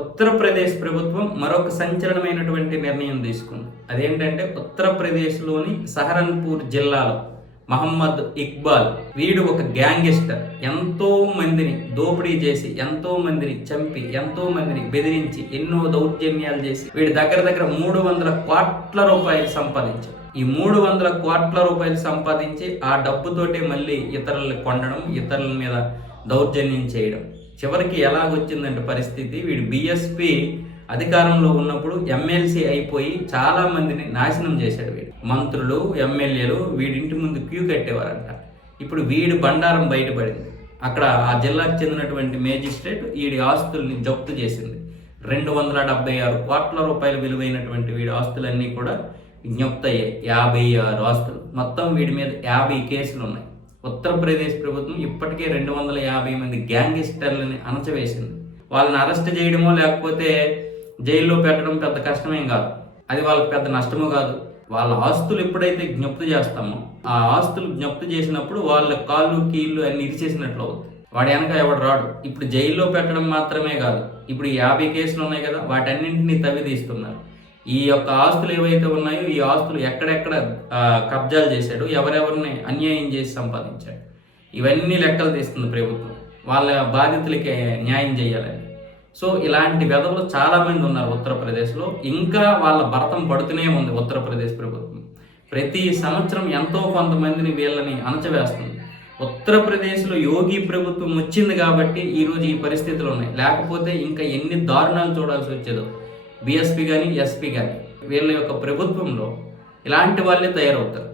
ఉత్తరప్రదేశ్ ప్రభుత్వం మరొక సంచలనమైనటువంటి నిర్ణయం తీసుకుంది. అదేంటంటే ఉత్తరప్రదేశ్లోని సహరన్పూర్ జిల్లాలో మహమ్మద్ ఇక్బాల్ వీడు ఒక గ్యాంగిస్టర్. ఎంతో మందిని దోపిడీ చేసి, ఎంతో మందిని చంపి, ఎంతో మందిని బెదిరించి, ఎన్నో దౌర్జన్యాలు చేసి వీడి దగ్గర 300 కోట్ల రూపాయలు సంపాదించాడు. ఈ 300 కోట్ల రూపాయలు సంపాదించి ఆ డబ్బుతోటే మళ్ళీ ఇతరులను కొనడం, ఇతరుల మీద దౌర్జన్యం చేయడం. చివరికి ఎలాగొచ్చిందంటే పరిస్థితి, వీడు బీఎస్పీ అధికారంలో ఉన్నప్పుడు ఎమ్మెల్సీ అయిపోయి చాలా మందిని నాశనం చేశాడు. వీడు మంత్రులు, ఎమ్మెల్యేలు వీడింటి ముందు క్యూ కట్టేవారంట. ఇప్పుడు వీడి బండారం బయటపడింది. అక్కడ ఆ జిల్లాకు చెందినటువంటి మేజిస్ట్రేట్ వీడి ఆస్తుల్ని జప్తు చేసింది. 276 కోట్ల రూపాయలు విలువైనటువంటి వీడి ఆస్తులన్నీ కూడా విజ్ఞప్తయ్యాయి. 56 ఆస్తులు. మొత్తం వీడి మీద 50 కేసులు ఉన్నాయి. ఉత్తరప్రదేశ్ ప్రభుత్వం ఇప్పటికే 250 మంది గ్యాంగిస్టర్లని అణచివేసింది. వాళ్ళని అరెస్ట్ చేయడమో లేకపోతే జైల్లో పెట్టడం పెద్ద కష్టమేం కాదు, అది వాళ్ళకి పెద్ద నష్టమో కాదు. వాళ్ళ ఆస్తులు ఎప్పుడైతే జ్ఞప్తి చేస్తామో ఆ ఆస్తులు జ్ఞప్తి చేసినప్పుడు వాళ్ళ కాళ్ళు కీళ్ళు అన్ని ఇరిచేసినట్లు అవుతుంది. వాడు వెనక ఎవడు రాడు. ఇప్పుడు జైల్లో పెట్టడం మాత్రమే కాదు, ఇప్పుడు 50 కేసులు ఉన్నాయి కదా, వాటన్నింటినీ తవ్వి తీస్తున్నారు. ఈ యొక్క ఆస్తులు ఏవైతే ఉన్నాయో ఈ ఆస్తులు ఎక్కడెక్కడ కబ్జాలు చేశాడు, ఎవరెవరిని అన్యాయం చేసి సంపాదించాడు, ఇవన్నీ లెక్కలు తీస్తుంది ప్రభుత్వం. వాళ్ళ బాధితులకి న్యాయం చేయాలని. సో ఇలాంటి వెధవలు చాలామంది ఉన్నారు ఉత్తరప్రదేశ్లో. ఇంకా వాళ్ళ భరతం పడుతూనే ఉంది ఉత్తరప్రదేశ్ ప్రభుత్వం. ప్రతి సంవత్సరం ఎంతో కొంతమందిని వీళ్ళని అణచివేస్తుంది. ఉత్తరప్రదేశ్లో యోగి ప్రభుత్వం వచ్చింది కాబట్టి ఈరోజు ఈ పరిస్థితులు ఉన్నాయి. లేకపోతే ఇంకా ఎన్ని దారుణాలు చూడాల్సి వచ్చేదో. బీఎస్పీ కానీ, ఎస్పీ కానీ వీళ్ళ యొక్క ప్రభుత్వంలో ఇలాంటి వాళ్ళే తయారవుతారు.